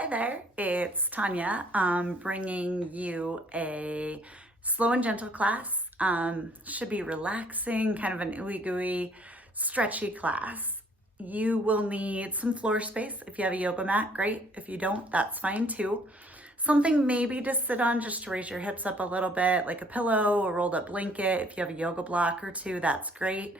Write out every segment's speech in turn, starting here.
Hi there, it's Tanya bringing you a slow and gentle class. Should be relaxing, kind of an ooey gooey, stretchy class. You will need some floor space. If you have a yoga mat, great. If you don't, that's fine too. Something maybe to sit on just to raise your hips up a little bit, like a pillow, a rolled up blanket. If you have a yoga block or two, that's great.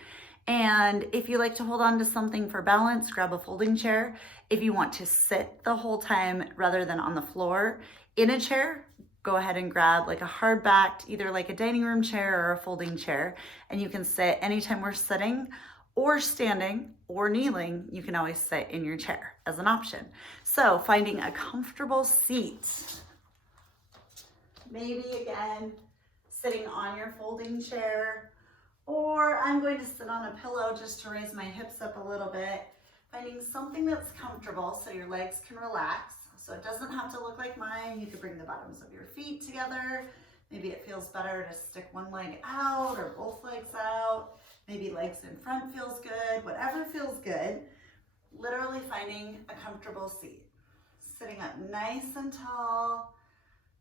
And if you like to hold on to something for balance, grab a folding chair. If you want to sit the whole time rather than on the floor in a chair, go ahead and grab like a hard backed, either like a dining room chair or a folding chair. And you can sit anytime we're sitting or standing or kneeling, you can always sit in your chair as an option. So finding a comfortable seat, maybe again, sitting on your folding chair, or I'm going to sit on a pillow just to raise my hips up a little bit. Finding something that's comfortable so your legs can relax. So it doesn't have to look like mine. You could bring the bottoms of your feet together. Maybe it feels better to stick one leg out or both legs out. Maybe legs in front feels good. Whatever feels good. Literally finding a comfortable seat. Sitting up nice and tall.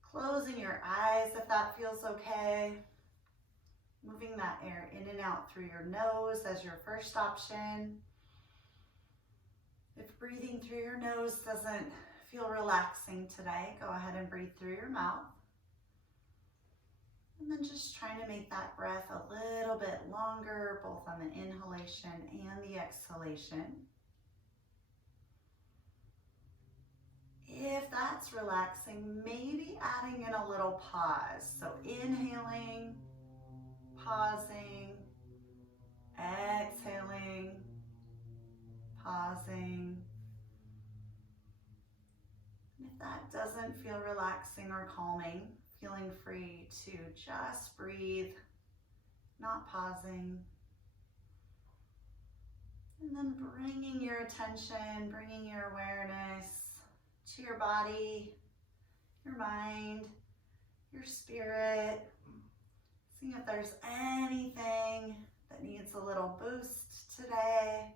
Closing your eyes if that feels okay. Moving that air in and out through your nose as your first option. If breathing through your nose doesn't feel relaxing today, go ahead and breathe through your mouth. And then just trying to make that breath a little bit longer, both on the inhalation and the exhalation. If that's relaxing, maybe adding in a little pause. So inhaling, pausing, exhaling, pausing. And if that doesn't feel relaxing or calming, feeling free to just breathe, not pausing. And then bringing your attention, bringing your awareness to your body, your mind, your spirit. Seeing if there's anything that needs a little boost today.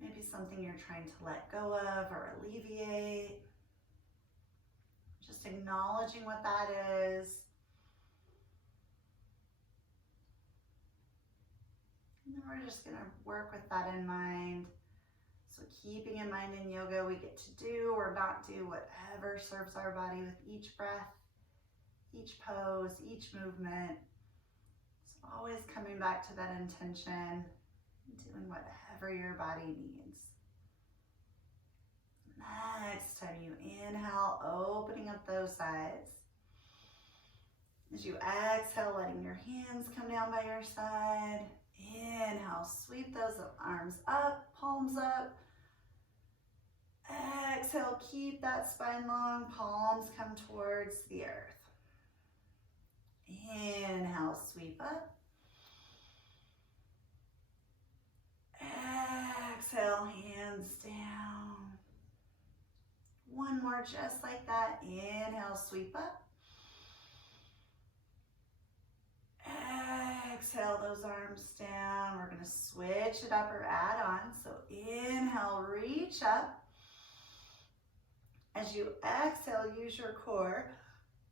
Maybe something you're trying to let go of or alleviate. Just acknowledging what that is. And then we're just gonna work with that in mind. So keeping in mind in yoga, we get to do or not do whatever serves our body with each breath, each pose, each movement. So always coming back to that intention, doing whatever your body needs. Next time you inhale, opening up those eyes. As you exhale, letting your hands come down by your side. Inhale, sweep those arms up, palms up. Exhale, keep that spine long, palms come towards the earth. Inhale, sweep up. Exhale, hands down. One more just like that. Inhale, sweep up. Exhale those arms down. We're going to switch it up or add on. So inhale, reach up. As you exhale, use your core,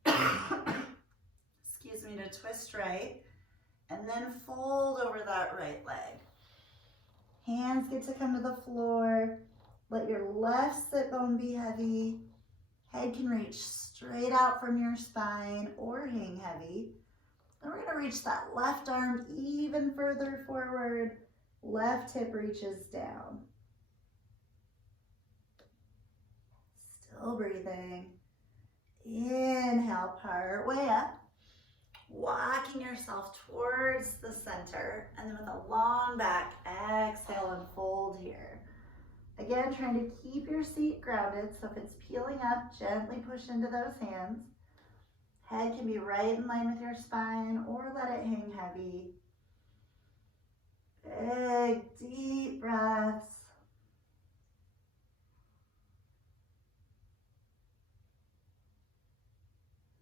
excuse me, to twist right. And then fold over that right leg. Hands get to come to the floor. Let your left sit bone be heavy. Head can reach straight out from your spine or hang heavy. Then we're gonna reach that left arm even further forward. Left hip reaches down. Still breathing. Inhale, part way up. Walking yourself towards the center. And then with a long back, exhale and fold here. Again, trying to keep your seat grounded. So if it's peeling up, gently push into those hands. Head can be right in line with your spine or let it hang heavy. Big, deep breaths.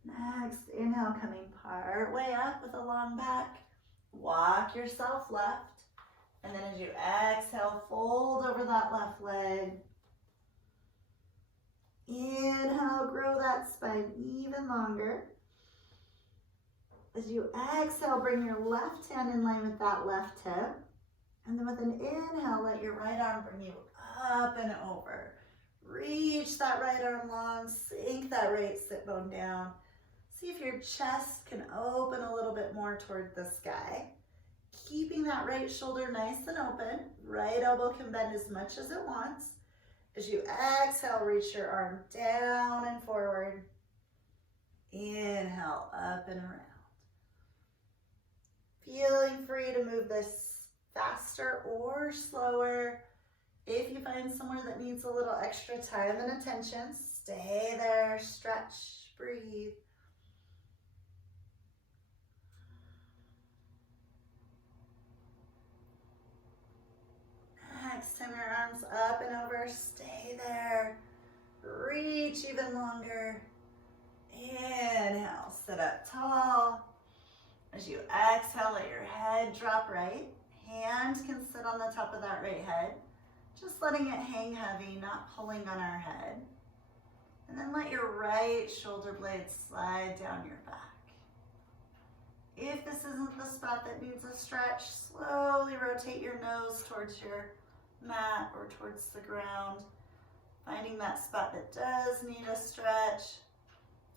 Next, inhale, coming part way up with a long back. Walk yourself left. And then as you exhale, fold over that left leg. that spine even longer. As you exhale, bring your left hand in line with that left hip. And then with an inhale, let your right arm bring you up and over. Reach that right arm long, sink that right sit bone down. See if your chest can open a little bit more toward the sky. Keeping that right shoulder nice and open. Right elbow can bend as much as it wants. As you exhale, reach your arm down and forward. Inhale, up and around. Feeling free to move this faster or slower. If you find somewhere that needs a little extra time and attention, stay there, stretch, breathe. Extend your arms up and over, stay there. Reach even longer. Inhale, sit up tall. As you exhale, let your head drop right. Hand can sit on the top of that right head. Just letting it hang heavy, not pulling on our head. And then let your right shoulder blade slide down your back. If this isn't the spot that needs a stretch, slowly rotate your nose towards your mat or towards the ground. Finding that spot that does need a stretch.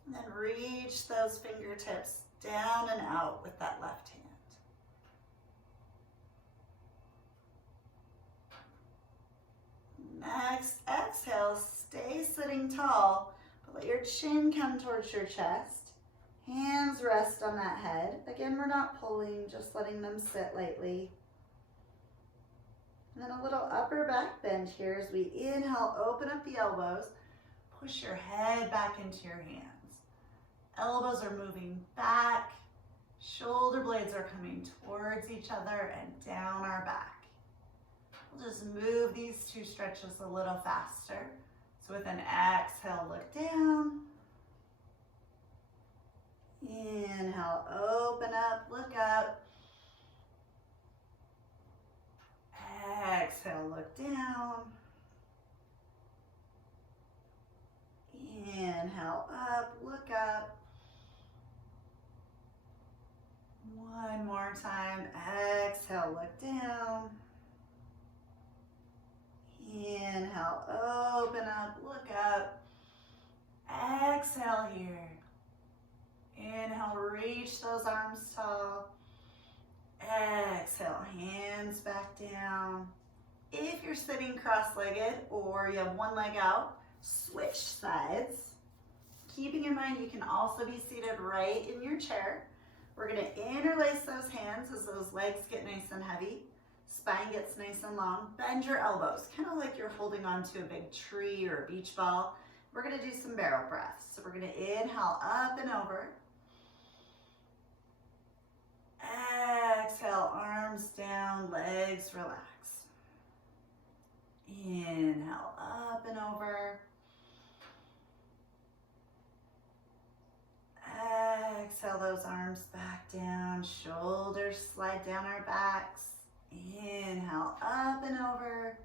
And then reach those fingertips down and out with that left hand. Next, exhale, stay sitting tall, but let your chin come towards your chest. Hands rest on that head. Again, we're not pulling, just letting them sit lightly. And then a little upper back bend here as we inhale, open up the elbows, push your head back into your hands. Elbows are moving back, shoulder blades are coming towards each other and down our back. We'll just move these two stretches a little faster. So with an exhale, look down. Inhale, open up, look up. Exhale, look down. Inhale, up, look up. One more time. Exhale, look down. Inhale, open up, look up. Exhale here. Inhale, reach those arms tall. Exhale, hands back down. If you're sitting cross-legged or you have one leg out, switch sides. Keeping in mind you can also be seated right in your chair. We're going to interlace those hands as those legs get nice and heavy. Spine gets nice and long. Bend your elbows, kind of like you're holding onto a big tree or a beach ball. We're going to do some barrel breaths. So we're going to inhale up and over. Exhale, arms down, legs relax. Inhale, up and over. Exhale those arms back down, shoulders slide down our backs. Inhale, up and over.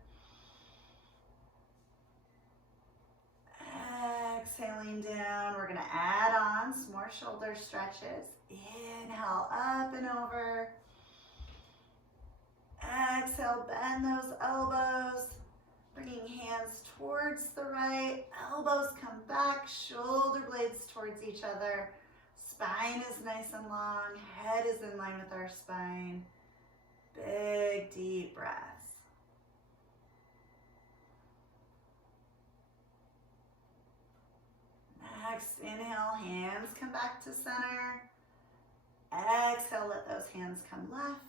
Exhaling down, we're going to add on some more shoulder stretches. Inhale, up and over. Exhale, bend those elbows. Bringing hands towards the right. Elbows come back, shoulder blades towards each other. Spine is nice and long. Head is in line with our spine. Big, deep breaths. Next, inhale, hands come back to center. Exhale, let those hands come left.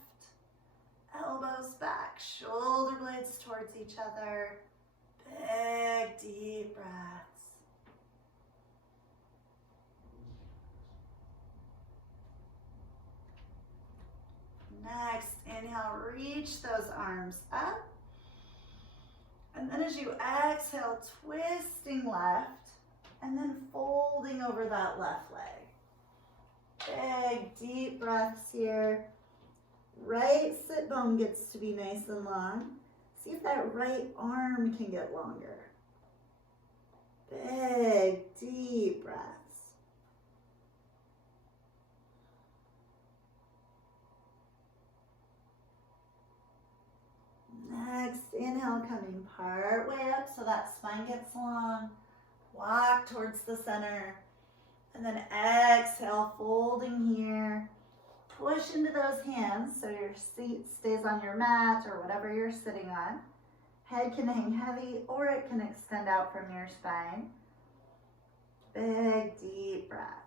Elbows back, shoulder blades towards each other. Big, deep breaths. Next, inhale, reach those arms up. And then as you exhale, twisting left, and then folding over that left leg. Big, deep breaths here. Right sit bone gets to be nice and long. See if that right arm can get longer. Big, deep breath. inhale, coming part way up so that spine gets long. Walk towards the center. And then exhale, folding here. Push into those hands so your seat stays on your mat or whatever you're sitting on. Head can hang heavy or it can extend out from your spine. Big, deep breaths.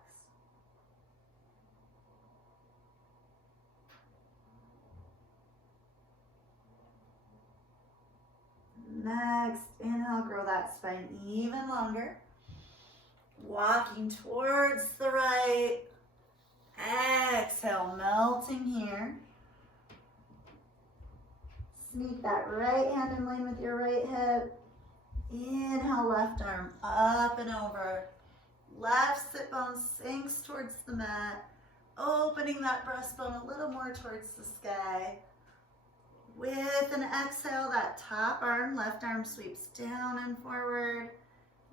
Next, inhale, grow that spine even longer. Walking towards the right. Exhale, melting here. Sneak that right hand in line with your right hip. Inhale, left arm up and over. Left sit bone sinks towards the mat. Opening that breastbone a little more towards the sky. With an exhale, that top arm, left arm sweeps down and forward.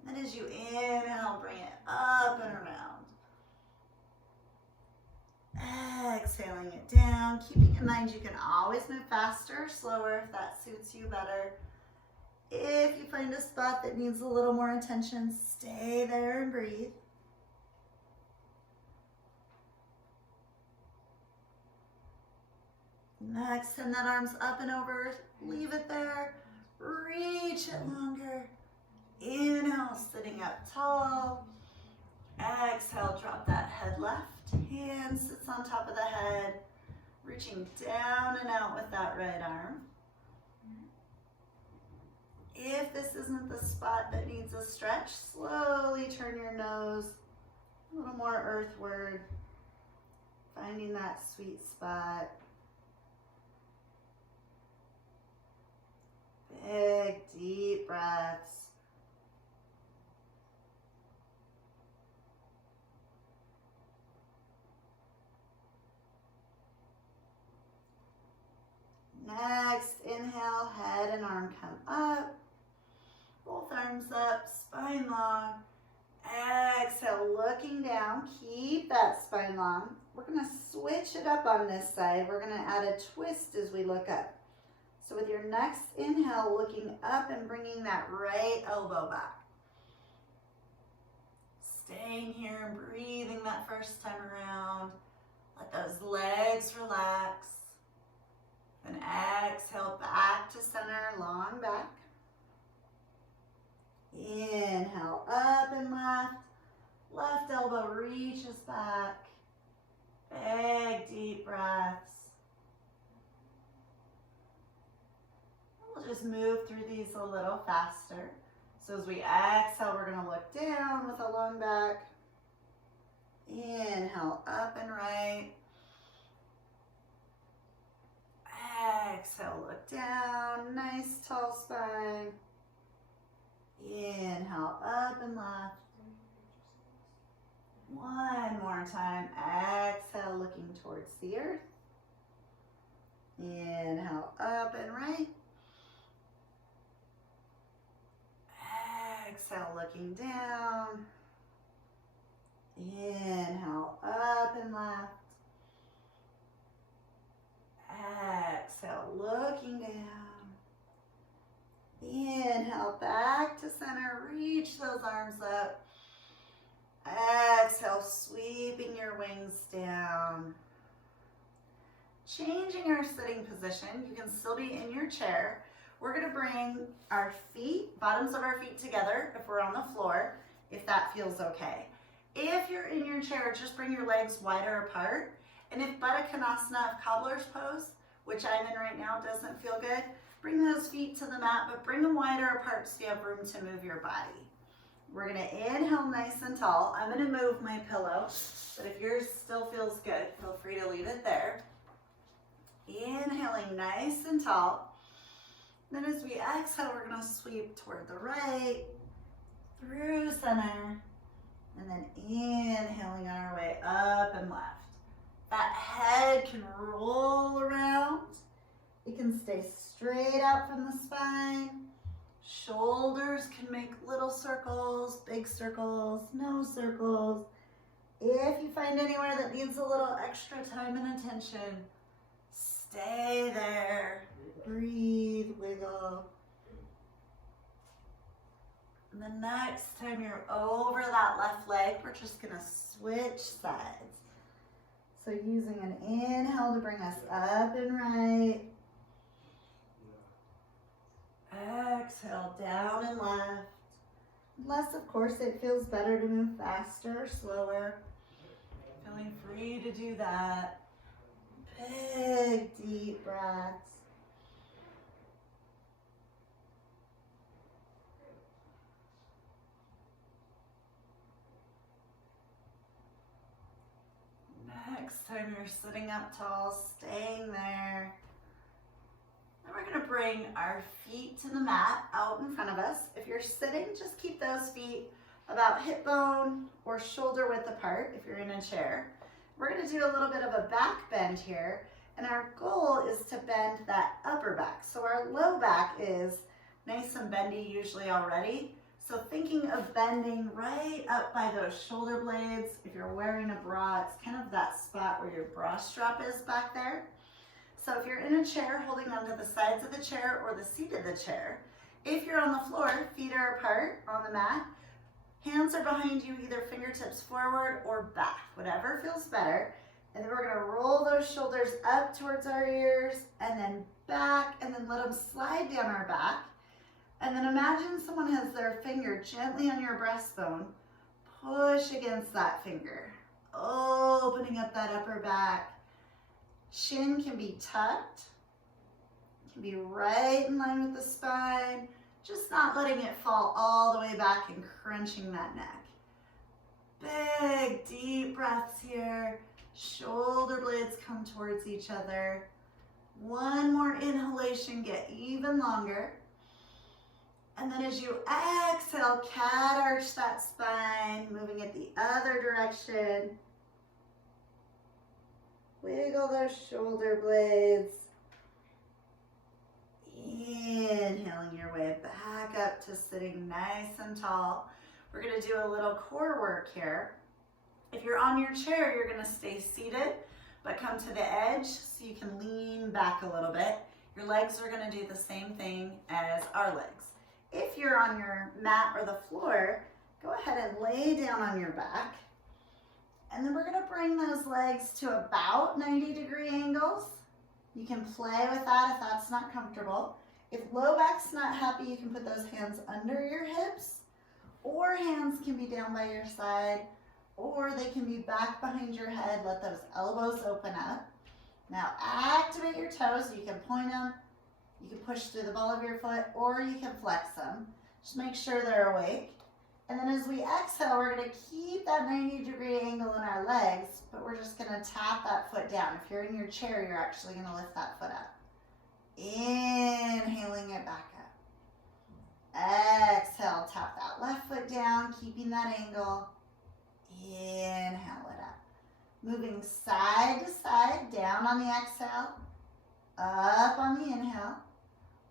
And as you inhale, bring it up and around. Exhaling it down. Keeping in mind you can always move faster or slower if that suits you better. If you find a spot that needs a little more attention, stay there and breathe. Next, send that arms up and over. Leave it there. Reach it longer. Inhale, sitting up tall. Exhale, drop that head left. Hand sits on top of the head. Reaching down and out with that right arm. If this isn't the spot that needs a stretch, slowly turn your nose a little more earthward. Finding that sweet spot. Big, deep breaths. Next, inhale, head and arm come up. Both arms up, spine long. Exhale, looking down. Keep that spine long. We're going to switch it up on this side. We're going to add a twist as we look up. So with your next inhale, looking up and bringing that right elbow back. Staying here and breathing that first time around. Let those legs relax. Then exhale back to center, long back. Inhale, up and left. Left elbow reaches back. Big, deep breaths. We'll just move through these a little faster. So as we exhale, we're going to look down with a long back. Inhale, up and right. Exhale, look down. Nice tall spine. Inhale, up and left. One more time. Exhale, looking towards the earth. Inhale, up and right. Exhale, looking down. Inhale, up and left. Exhale, looking down. Inhale, back to center. Reach those arms up. Exhale, sweeping your wings down. Changing our sitting position. You can still be in your chair. We're going to bring our feet, bottoms of our feet together if we're on the floor, if that feels okay. If you're in your chair, just bring your legs wider apart. And if Baddha Konasana, if cobbler's pose, which I'm in right now, doesn't feel good, bring those feet to the mat, but bring them wider apart so you have room to move your body. We're going to inhale nice and tall. I'm going to move my pillow, but if yours still feels good, feel free to leave it there. Inhaling nice and tall. Then as we exhale, we're going to sweep toward the right, through center, and then inhaling on our way up and left. That head can roll around. It can stay straight out from the spine. Shoulders can make little circles, big circles, no circles. If you find anywhere that needs a little extra time and attention, Stay there. Breathe, wiggle. And the next time you're over that left leg, we're just gonna switch sides. So using an inhale to bring us up and right. Exhale, down and left. Unless, of course, it feels better to move faster or slower. Feeling free to do that. Big, deep breaths. Next time you're sitting up tall, staying there. Then we're gonna bring our feet to the mat out in front of us. If you're sitting, just keep those feet about hip bone or shoulder width apart if you're in a chair. We're gonna do a little bit of a back bend here, and our goal is to bend that upper back. So our low back is nice and bendy usually already. So thinking of bending right up by those shoulder blades. If you're wearing a bra, it's kind of that spot where your bra strap is back there. So if you're in a chair, holding onto the sides of the chair or the seat of the chair. If you're on the floor, feet are apart on the mat. Hands are behind you, either fingertips forward or back, whatever feels better. And then we're gonna roll those shoulders up towards our ears and then back, and then let them slide down our back. And then imagine someone has their finger gently on your breastbone. Push against that finger, opening up that upper back. Chin can be tucked, can be right in line with the spine, just not letting it fall all the way back and crunching that neck. Big, deep breaths here. Shoulder blades come towards each other. One more inhalation, get even longer. And then as you exhale, cat arch that spine, moving it the other direction. Wiggle those shoulder blades. Inhaling your way back up to sitting nice and tall. We're gonna do a little core work here. If you're on your chair, you're gonna stay seated, but come to the edge so you can lean back a little bit. Your legs are gonna do the same thing as our legs. If you're on your mat or the floor, go ahead and lay down on your back. And then we're gonna bring those legs to about 90-degree angles. You can play with that if that's not comfortable. If low back's not happy, you can put those hands under your hips, or hands can be down by your side, or they can be back behind your head. Let those elbows open up. Now activate your toes. You can point them, you can push through the ball of your foot, or you can flex them. Just make sure they're awake. And then as we exhale, we're gonna keep that 90-degree angle in our legs, but we're just gonna tap that foot down. If you're in your chair, you're actually gonna lift that foot up. Inhaling it back up. Exhale, tap that left foot down, keeping that angle. Inhale it up. Moving side to side, down on the exhale, up on the inhale.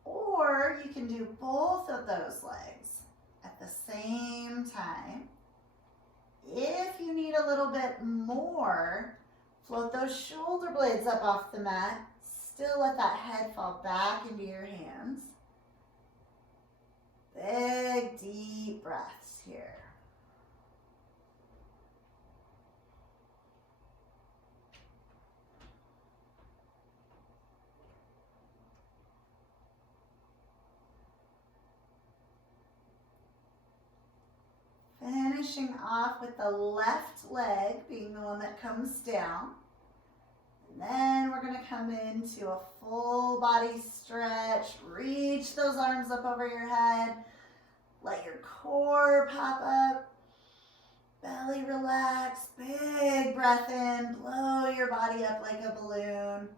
Or you can do both of those legs at the same time. If you need a little bit more, float those shoulder blades up off the mat. Still let that head fall back into your hands. Big, deep breaths here. Finishing off with the left leg being the one that comes down. And then we're going to come into a full body stretch. Reach those arms up over your head. Let your core pop up. Belly relax. Big breath in. Blow your body up like a balloon.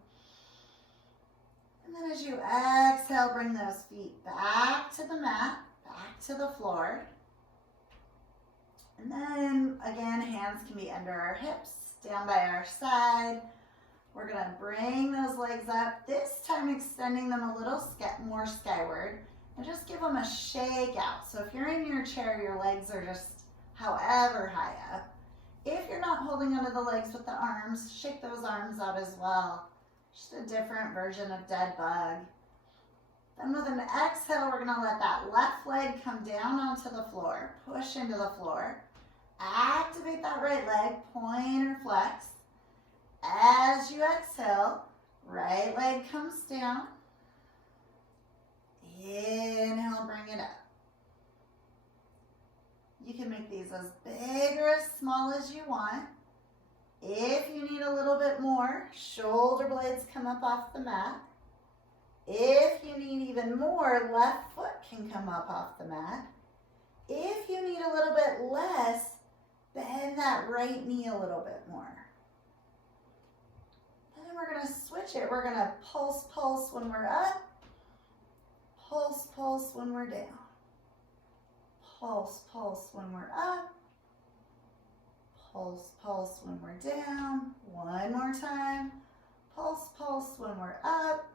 And then as you exhale, bring those feet back to the mat, back to the floor. And then again, hands can be under our hips, down by our side. We're gonna bring those legs up, this time extending them a little more skyward, and just give them a shake out. So if you're in your chair, your legs are just however high up. If you're not holding onto the legs with the arms, shake those arms out as well. Just a different version of dead bug. Then with an exhale, we're gonna let that left leg come down onto the floor, push into the floor. Activate that right leg, pointer flex. As you exhale, right leg comes down. Inhale, bring it up. You can make these as big or as small as you want. If you need a little bit more, shoulder blades come up off the mat. If you need even more, left foot can come up off the mat. If you need a little bit less, bend that right knee a little bit more. Then we're going to switch it. We're going to pulse, pulse when we're up. Pulse, pulse when we're down. Pulse, pulse when we're up. Pulse, pulse when we're down. One more time. Pulse, pulse when we're up.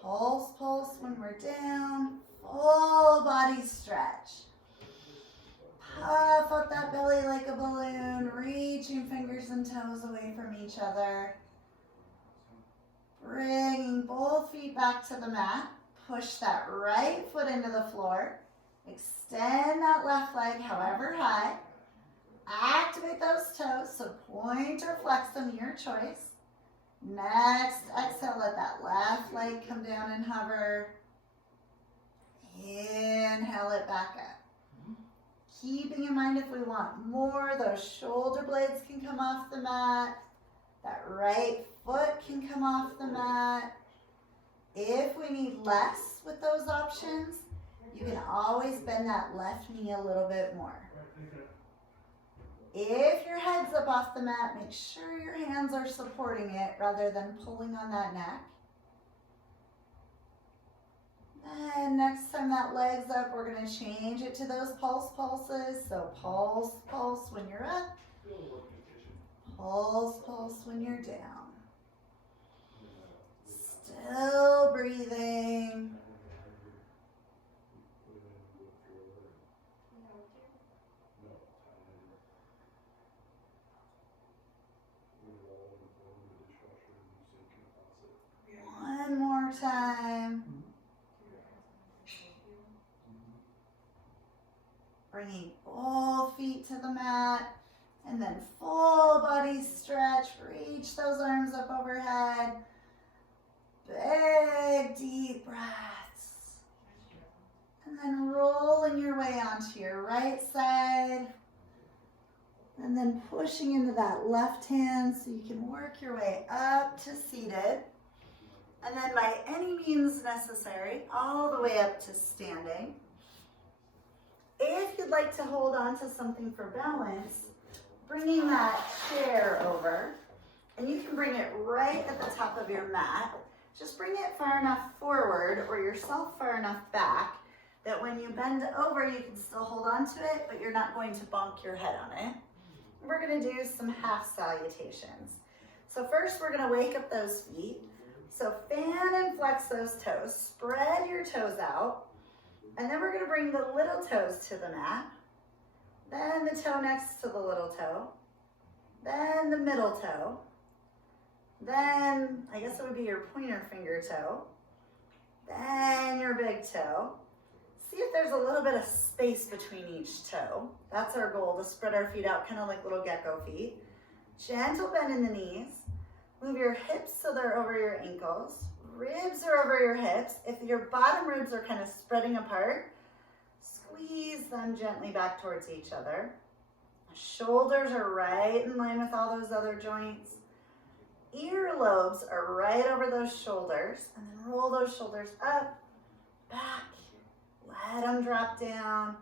Pulse, pulse when we're down. Full body stretch. Puff up that belly like a balloon, reaching fingers and toes away from each other. Bringing both feet back to the mat. Push that right foot into the floor. Extend that left leg however high. Activate those toes, so point or flex them, your choice. Next, exhale, let that left leg come down and hover. Inhale it back up. Keeping in mind if we want more, those shoulder blades can come off the mat. That right foot can come off the mat. If we need less with those options, you can always bend that left knee a little bit more. If your head's up off the mat, make sure your hands are supporting it rather than pulling on that neck. Then next time that leg's up, we're going to change it to those pulse pulses. So pulse, pulse when you're up. Pulse, pulse when you're down. Still breathing. One more time. Bringing both feet to the mat. And then full body stretch. Reach those arms up overhead. Big deep breaths. And then rolling your way onto your right side. And then pushing into that left hand so you can work your way up to seated. And then by any means necessary, all the way up to standing. If you'd like to hold on to something for balance, bringing that chair over, and you can bring it right at the top of your mat. Just bring it far enough forward or yourself far enough back that when you bend over, you can still hold on to it, but you're not going to bonk your head on it. We're going to do some half salutations. So first, we're going to wake up those feet. So fan and flex those toes. Spread your toes out. And then we're going to bring the little toes to the mat. Then the toe next to the little toe. Then the middle toe. Then, I guess it would be your pointer finger toe. Then your big toe. See if there's a little bit of space between each toe. That's our goal, to spread our feet out kind of like little gecko feet. Gentle bend in the knees. Move your hips so they're over your ankles. Ribs are over your hips. If your bottom ribs are kind of spreading apart, squeeze them gently back towards each other. Shoulders are right in line with all those other joints. Earlobes are right over those shoulders. And then roll those shoulders up, back. Let them drop down.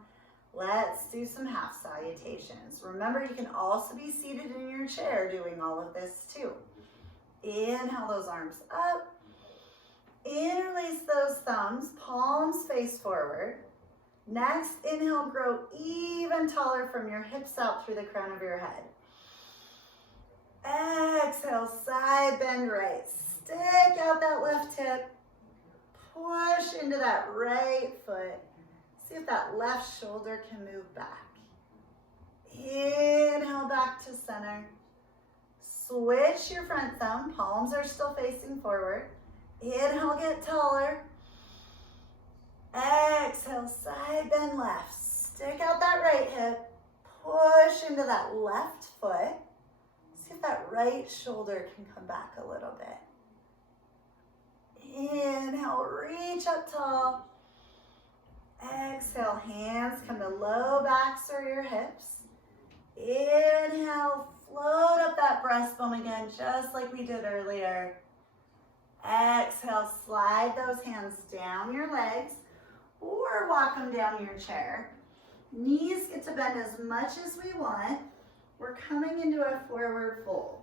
Let's do some half salutations. Remember, you can also be seated in your chair doing all of this too. Inhale those arms up. Interlace those thumbs, palms face forward. Next, inhale, grow even taller from your hips out through the crown of your head. Exhale, side bend right. Stick out that left hip. Push into that right foot. See if that left shoulder can move back. Inhale back to center. Switch your front thumb. Palms are still facing forward. Inhale, get taller. Exhale, side bend left. Stick out that right hip. Push into that left foot. See if that right shoulder can come back a little bit. Inhale, reach up tall. Exhale, hands come to low backs or your hips. Inhale, float up that breastbone again, just like we did earlier. Exhale, slide those hands down your legs or walk them down your chair. Knees get to bend as much as we want. We're coming into a forward fold.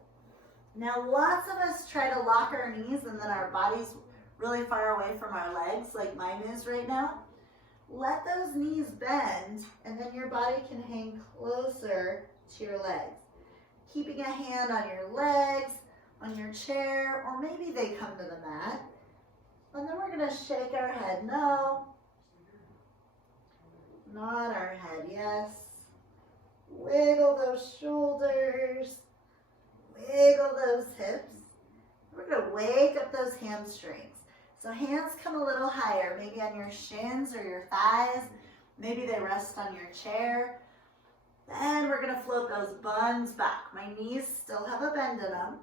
Now, lots of us try to lock our knees and then our body's really far away from our legs, like mine is right now. Let those knees bend, and then your body can hang closer to your legs. Keeping a hand on your legs, on your chair, or maybe they come to the mat. And then we're gonna shake our head, no. Nod our head, yes. Wiggle those shoulders. Wiggle those hips. We're gonna wake up those hamstrings. So hands come a little higher, maybe on your shins or your thighs. Maybe they rest on your chair. Then we're gonna float those buns back. My knees still have a bend in them.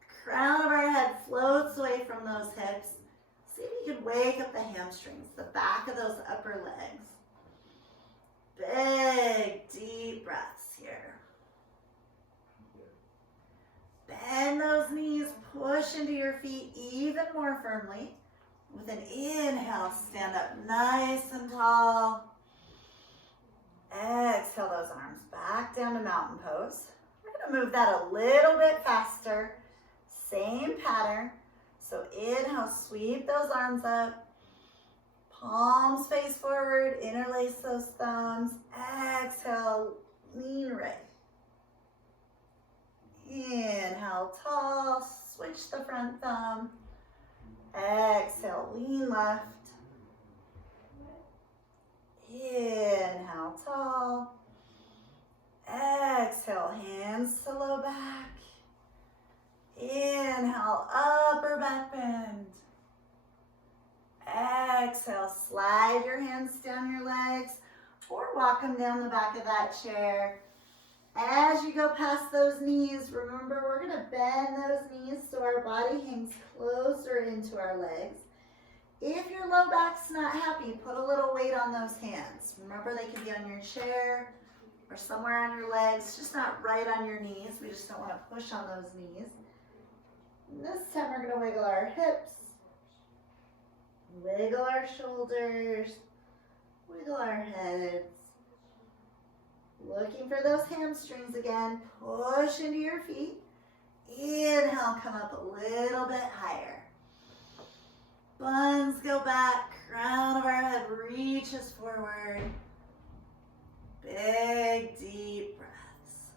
The crown of our head floats away from those hips. See if you can wake up the hamstrings, the back of those upper legs. Big, deep breaths here. Bend those knees, push into your feet even more firmly. With an inhale, stand up nice and tall. Exhale those arms back down to mountain pose. We're going to move that a little bit faster. Same pattern. So inhale, sweep those arms up. Palms face forward, interlace those thumbs. Exhale, lean right. Inhale, tall, switch the front thumb. Exhale, lean left. Inhale, tall. Exhale, hands to low back. Inhale, upper back bend. Exhale, slide your hands down your legs or walk them down the back of that chair. As you go past those knees, remember we're going to bend those knees so our body hangs closer into our legs. If your low back's not happy, put a little weight on those hands. Remember they can be on your chair or somewhere on your legs, just not right on your knees. We just don't want to push on those knees. And this time we're going to wiggle our hips, wiggle our shoulders, wiggle our heads. Looking for those hamstrings again. Push into your feet. Inhale, come up a little bit higher. Buns go back. Crown of our head reaches forward. Big, deep breaths.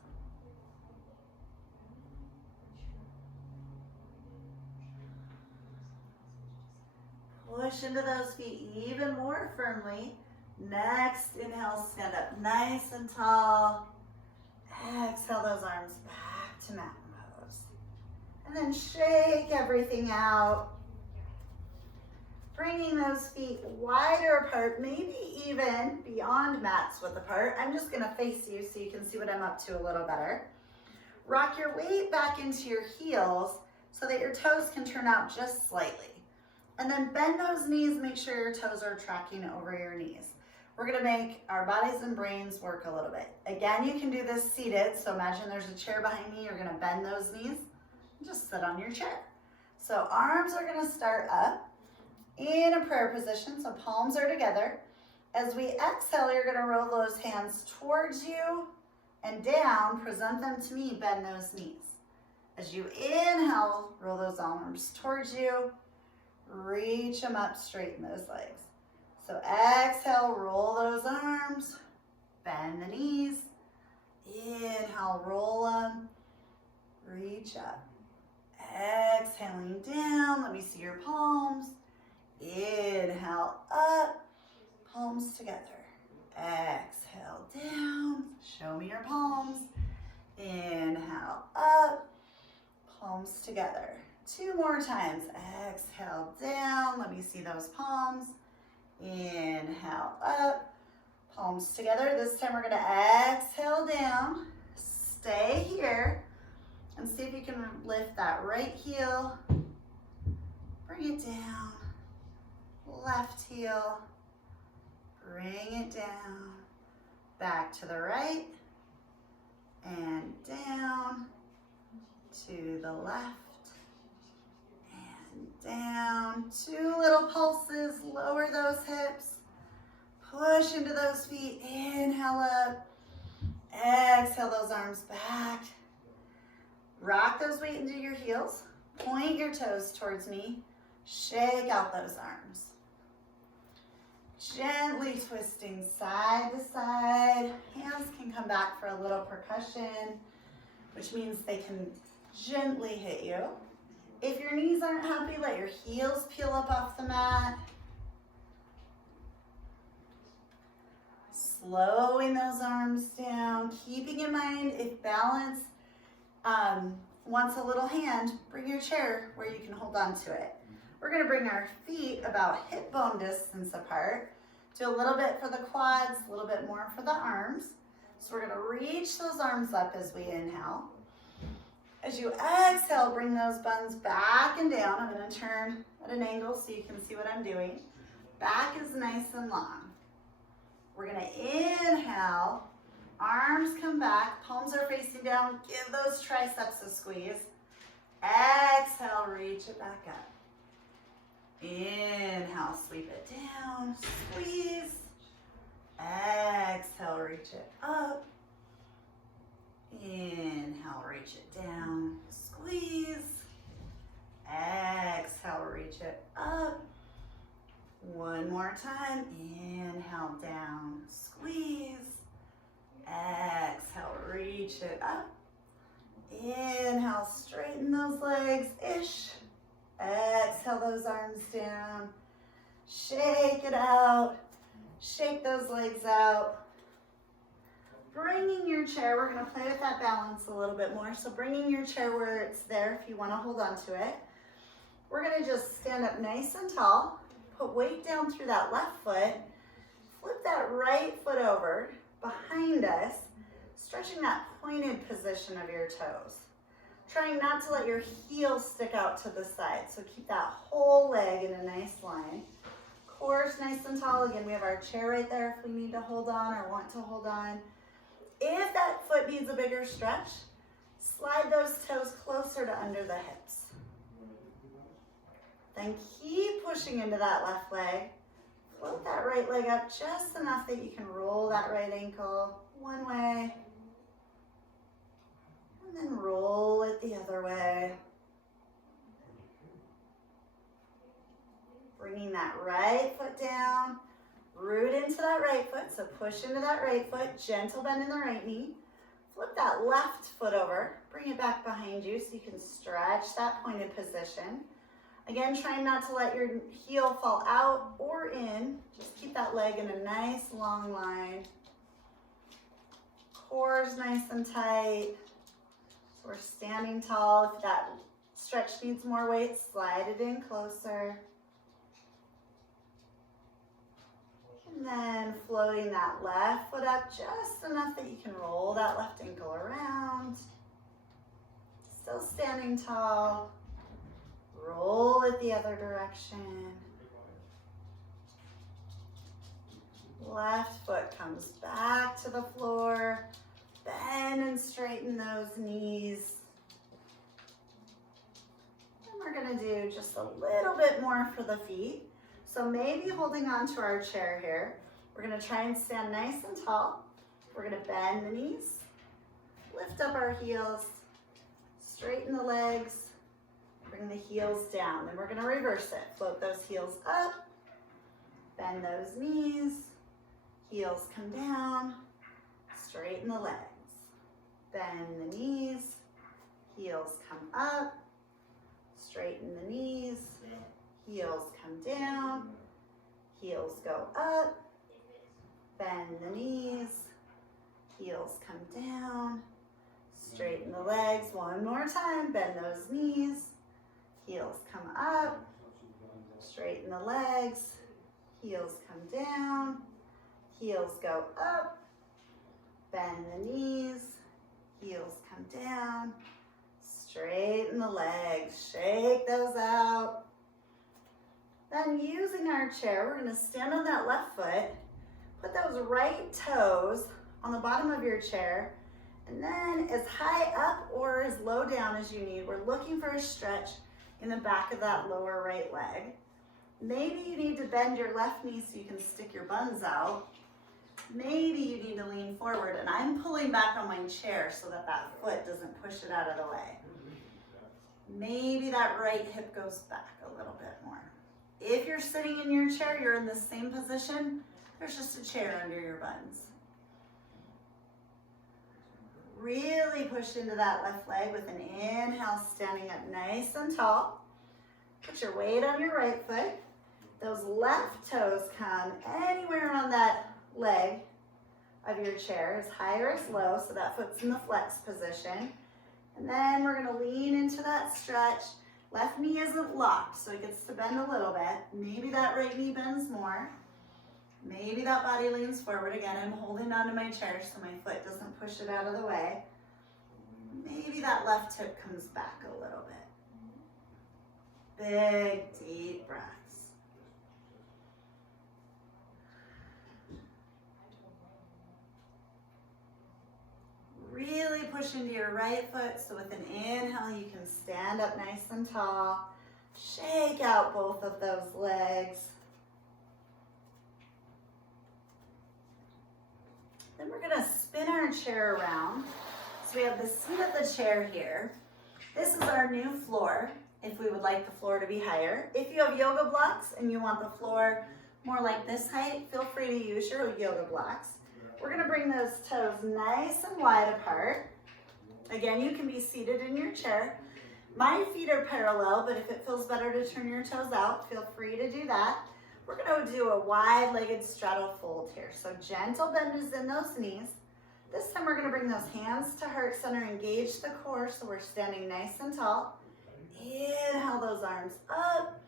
Push into those feet even more firmly. Next, inhale, stand up nice and tall. Exhale those arms back to mountain pose. And then shake everything out. Bringing those feet wider apart, maybe even beyond mats width apart. I'm just gonna face you so you can see what I'm up to a little better. Rock your weight back into your heels so that your toes can turn out just slightly. And then bend those knees, make sure your toes are tracking over your knees. We're gonna make our bodies and brains work a little bit. Again, you can do this seated, so imagine there's a chair behind me, you're gonna bend those knees, and just sit on your chair. So arms are gonna start up in a prayer position, so palms are together. As we exhale, you're gonna roll those hands towards you and down, present them to me, bend those knees. As you inhale, roll those arms towards you, reach them up, straighten those legs. So exhale, roll those arms, bend the knees. Inhale, roll them, reach up. Exhaling down, let me see your palms. Inhale, up, palms together. Exhale, down, show me your palms. Inhale, up, palms together. 2 more times. Exhale down. Let me see those palms. Inhale up. Palms together. This time we're going to exhale down. Stay here. And see if you can lift that right heel. Bring it down. Left heel. Bring it down. Back to the right. And down. To the left. And down. 2 little pulses. Lower those hips. Push into those feet. Inhale up. Exhale those arms back. Rock those weight into your heels. Point your toes towards me. Shake out those arms. Gently twisting side to side. Hands can come back for a little percussion, which means they can gently hit you. If your knees aren't happy, let your heels peel up off the mat. Slowing those arms down, keeping in mind if balance wants a little hand, bring your chair where you can hold on to it. We're going to bring our feet about hip bone distance apart. Do a little bit for the quads, a little bit more for the arms. So we're going to reach those arms up as we inhale. As you exhale, bring those buns back and down. I'm going to turn at an angle so you can see what I'm doing. Back is nice and long. We're going to inhale, arms come back, palms are facing down, give those triceps a squeeze. Exhale, reach it back up. Inhale, sweep it down, squeeze. Exhale, reach it up. Inhale, reach it down, squeeze. Exhale, reach it up. One more time. Inhale, down, squeeze. Exhale, reach it up. Inhale, straighten those legs, ish. Exhale those arms down. Shake it out. Shake those legs out. Bringing your chair, we're going to play with that balance a little bit more. So bringing your chair where it's there if you want to hold on to it. We're going to just stand up nice and tall. Put weight down through that left foot. Flip that right foot over behind us, stretching that pointed position of your toes. Trying not to let your heels stick out to the side. So keep that whole leg in a nice line. Core's nice and tall. Again, we have our chair right there if we need to hold on or want to hold on. If that foot needs a bigger stretch, slide those toes closer to under the hips. Then keep pushing into that left leg. Float that right leg up just enough that you can roll that right ankle one way. And then roll it the other way. Bringing that right foot down. Root into that right foot. So push into that right foot. Gentle bend in the right knee. Flip that left foot over. Bring it back behind you so you can stretch that pointed position. Again, trying not to let your heel fall out or in. Just keep that leg in a nice long line. Core's nice and tight. So we're standing tall. If that stretch needs more weight, slide it in closer. And then floating that left foot up just enough that you can roll that left ankle around. Still standing tall. Roll it the other direction. Left foot comes back to the floor. Bend and straighten those knees. And we're going to do just a little bit more for the feet. So maybe holding on to our chair here. We're going to try and stand nice and tall. We're going to bend the knees. Lift up our heels. Straighten the legs. Bring the heels down. Then we're going to reverse it. Float those heels up. Bend those knees. Heels come down. Straighten the legs. Bend the knees. Heels come up. Straighten the knees. Heels come down. Heels go up. Bend the knees. Heels come down. Straighten the legs one more time. Bend those knees. Heels come up. Straighten the legs. Heels come down. Heels go up. Bend the knees. Heels come down. Straighten the legs. Shake those out. Then using our chair, we're going to stand on that left foot. Put those right toes on the bottom of your chair. And then as high up or as low down as you need, we're looking for a stretch in the back of that lower right leg. Maybe you need to bend your left knee so you can stick your buns out. Maybe you need to lean forward, and I'm pulling back on my chair so that that foot doesn't push it out of the way. Maybe that right hip goes back a little bit more. If you're sitting in your chair, you're in the same position, there's just a chair under your buns. Really push into that left leg with an inhale, standing up nice and tall. Put your weight on your right foot. Those left toes come anywhere on that leg of your chair, as high or as low, so that foot's in the flex position. And then we're going to lean into that stretch. Left knee isn't locked, so it gets to bend a little bit. Maybe that right knee bends more. Maybe that body leans forward. Again, I'm holding onto my chair so my foot doesn't push it out of the way. Maybe that left hip comes back a little bit. Big, deep breaths. Really push into your right foot, so with an inhale, you can stand up nice and tall. Shake out both of those legs. Then we're gonna spin our chair around. So we have the seat of the chair here. This is our new floor, if we would like the floor to be higher. If you have yoga blocks and you want the floor more like this height, feel free to use your yoga blocks. We're gonna bring those toes nice and wide apart. Again, you can be seated in your chair. My feet are parallel, but if it feels better to turn your toes out, feel free to do that. We're gonna do a wide-legged straddle fold here. So gentle bends in those knees. This time we're gonna bring those hands to heart center, engage the core so we're standing nice and tall. Inhale those arms up.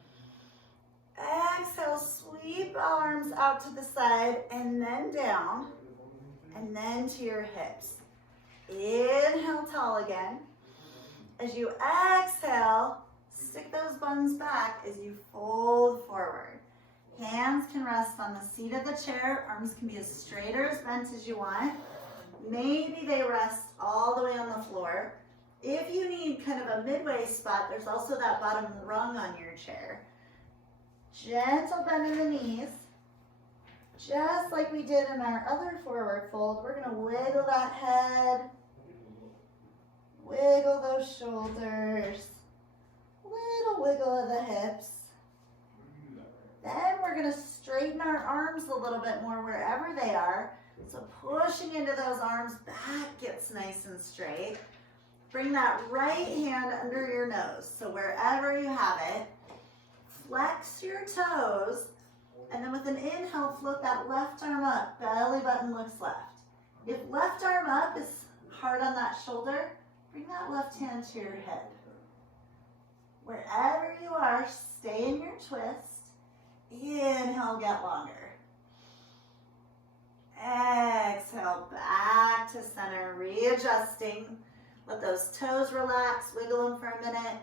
Exhale, sweep arms out to the side and then down. And then to your hips. Inhale, tall again. As you exhale, stick those buns back as you fold forward. Hands can rest on the seat of the chair. Arms can be as straight or as bent as you want. Maybe they rest all the way on the floor. If you need kind of a midway spot, there's also that bottom rung on your chair. Gentle bend in the knees. Just like we did in our other forward fold, we're gonna wiggle that head, wiggle those shoulders, little wiggle of the hips. Then we're gonna straighten our arms a little bit more wherever they are. So pushing into those arms, back gets nice and straight. Bring that right hand under your nose. So wherever you have it, flex your toes. And then with an inhale, float that left arm up, belly button looks left. If left arm up is hard on that shoulder, bring that left hand to your head. Wherever you are, stay in your twist. Inhale, get longer. Exhale, back to center, readjusting. Let those toes relax, wiggle them for a minute.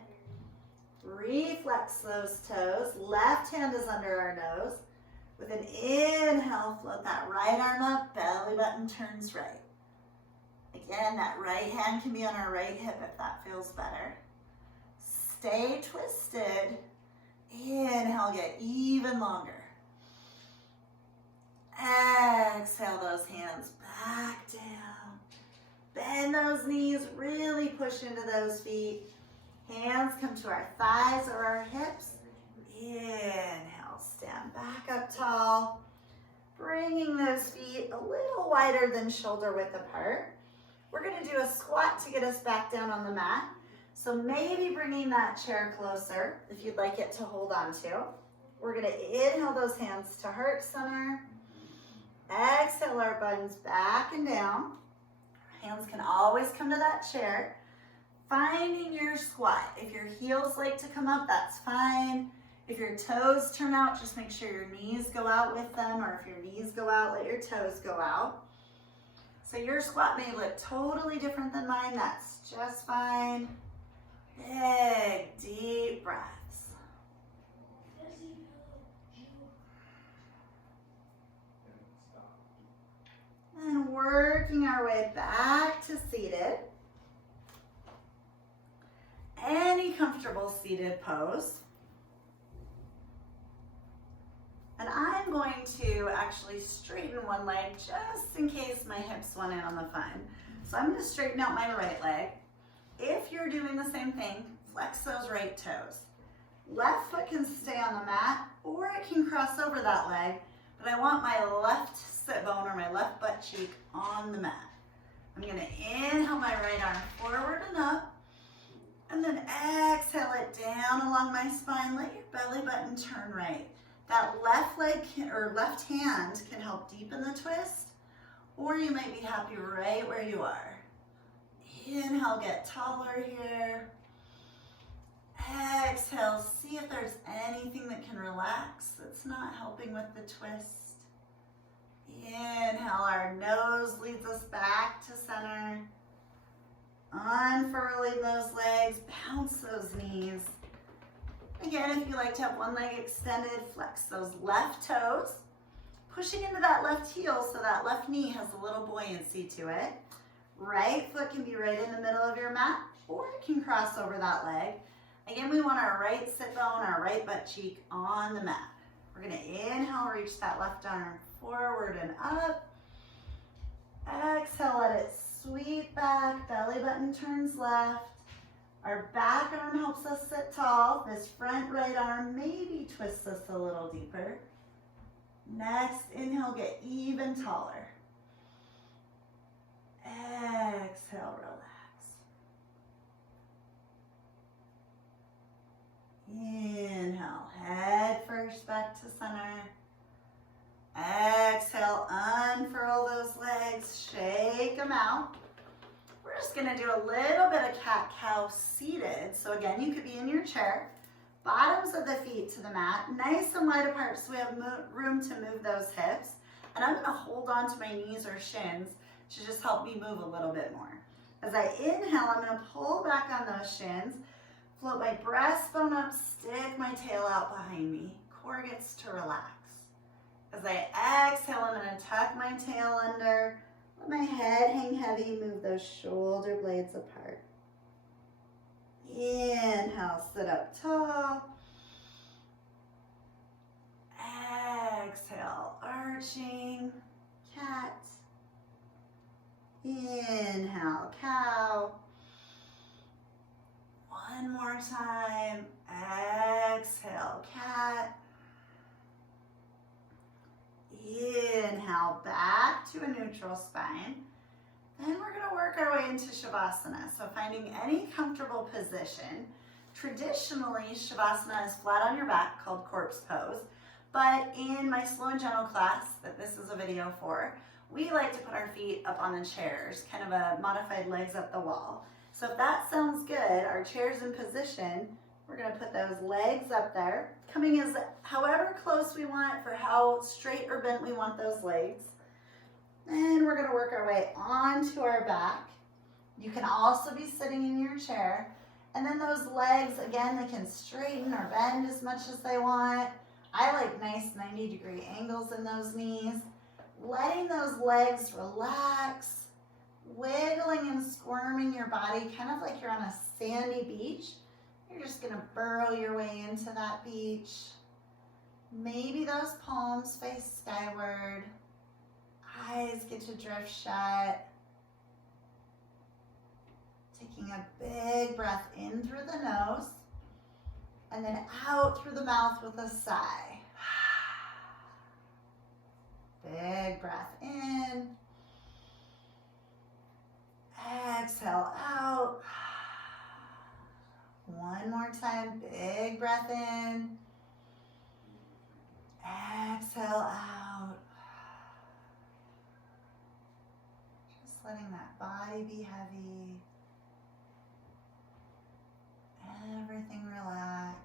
Reflex those toes. Left hand is under our nose. With an inhale, float that right arm up, belly button turns right. Again, that right hand can be on our right hip if that feels better. Stay twisted. Inhale, get even longer. Exhale those hands back down. Bend those knees, really push into those feet. Hands come to our thighs or our hips. Inhale, stand back up tall. Bringing those feet a little wider than shoulder width apart. We're going to do a squat to get us back down on the mat. So maybe bringing that chair closer if you'd like it to hold on to. We're going to inhale those hands to heart center. Exhale our buns back and down. Hands can always come to that chair. Finding your squat. If your heels like to come up, that's fine. If your toes turn out, just make sure your knees go out with them, or if your knees go out, let your toes go out. So your squat may look totally different than mine. That's just fine. Big, deep breaths. And working our way back to seated. Any comfortable seated pose. And I'm going to actually straighten one leg just in case my hips went in on the fun. So I'm going to straighten out my right leg. If you're doing the same thing, flex those right toes. Left foot can stay on the mat or it can cross over that leg, but I want my left sit bone or my left butt cheek on the mat. I'm going to inhale my right arm forward and up, and then exhale it down along my spine. Let your belly button turn right. That left leg or left hand can help deepen the twist, or you might be happy right where you are. Inhale, get taller here. Exhale, see if there's anything that can relax that's not helping with the twist. Inhale, our nose leads us back to center. Unfurling those legs, bounce those knees. Again, if you like to have one leg extended, flex those left toes, pushing into that left heel so that left knee has a little buoyancy to it. Right foot can be right in the middle of your mat, or it can cross over that leg. Again, we want our right sit bone, our right butt cheek on the mat. We're going to inhale, reach that left arm forward and up. Exhale, let it sweep back, belly button turns left. Our back arm helps us sit tall. This front right arm maybe twists us a little deeper. Next, inhale, get even taller. Exhale, relax. Inhale, head first back to center. Exhale, unfurl those legs, shake them out. We're just gonna do a little bit of cat-cow seated. So again, you could be in your chair, bottoms of the feet to the mat, nice and wide apart so we have room to move those hips. And I'm gonna hold on to my knees or shins to just help me move a little bit more. As I inhale, I'm gonna pull back on those shins, float my breastbone up, stick my tail out behind me. Core gets to relax. As I exhale, I'm gonna tuck my tail under, let my head hang heavy, move those shoulder blades apart. Inhale, sit up tall. Exhale, arching, cat. Inhale, cow. One more time. Exhale, cat. Inhale, back to a neutral spine. Then we're going to work our way into Shavasana. So finding any comfortable position. Traditionally, Shavasana is flat on your back, called corpse pose. But in my slow and gentle class, that this is a video for, we like to put our feet up on the chairs, kind of a modified legs up the wall. So if that sounds good, our chair's in position. We're going to put those legs up there, coming as however close we want for how straight or bent we want those legs. And we're going to work our way onto our back. You can also be sitting in your chair. And then those legs, again, they can straighten or bend as much as they want. I like nice 90-degree angles in those knees. Letting those legs relax, wiggling and squirming your body, kind of like you're on a sandy beach. You're just gonna burrow your way into that beach. Maybe those palms face skyward. Eyes get to drift shut. Taking a big breath in through the nose and then out through the mouth with a sigh. Big breath in. Exhale out. One more time, big breath in. Exhale out. Just letting that body be heavy. Everything relax.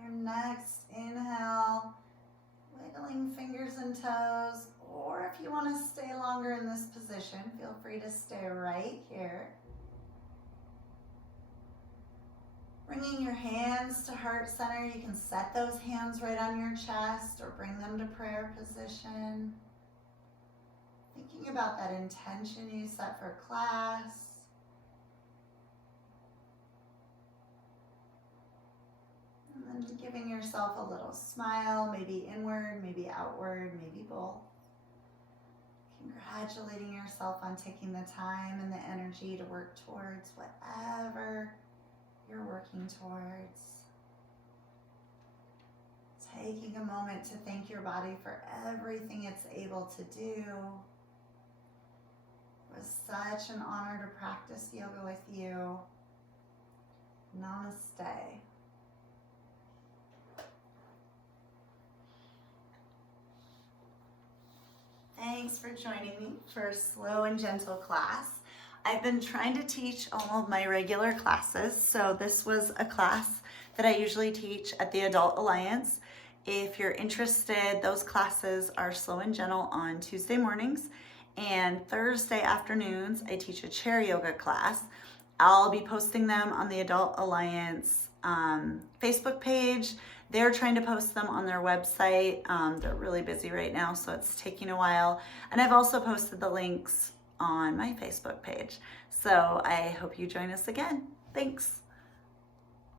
Your next inhale, wiggling fingers and toes, or if you want to stay longer in this position, feel free to stay right here. Bringing your hands to heart center, you can set those hands right on your chest or bring them to prayer position. Thinking about that intention you set for class. And then giving yourself a little smile, maybe inward, maybe outward, maybe both. Congratulating yourself on taking the time and the energy to work towards whatever you're working towards. Taking a moment to thank your body for everything it's able to do. It was such an honor to practice yoga with you. Namaste. Thanks for joining me for a slow and gentle class. I've been trying to teach all of my regular classes, so this was a class that I usually teach at the Adult Alliance. If you're interested, those classes are slow and gentle on Tuesday mornings, and Thursday afternoons I teach a chair yoga class. I'll be posting them on the Adult Alliance Facebook page. They're trying to post them on their website. They're really busy right now, so it's taking a while. And I've also posted the links on my Facebook page. So I hope you join us again. Thanks.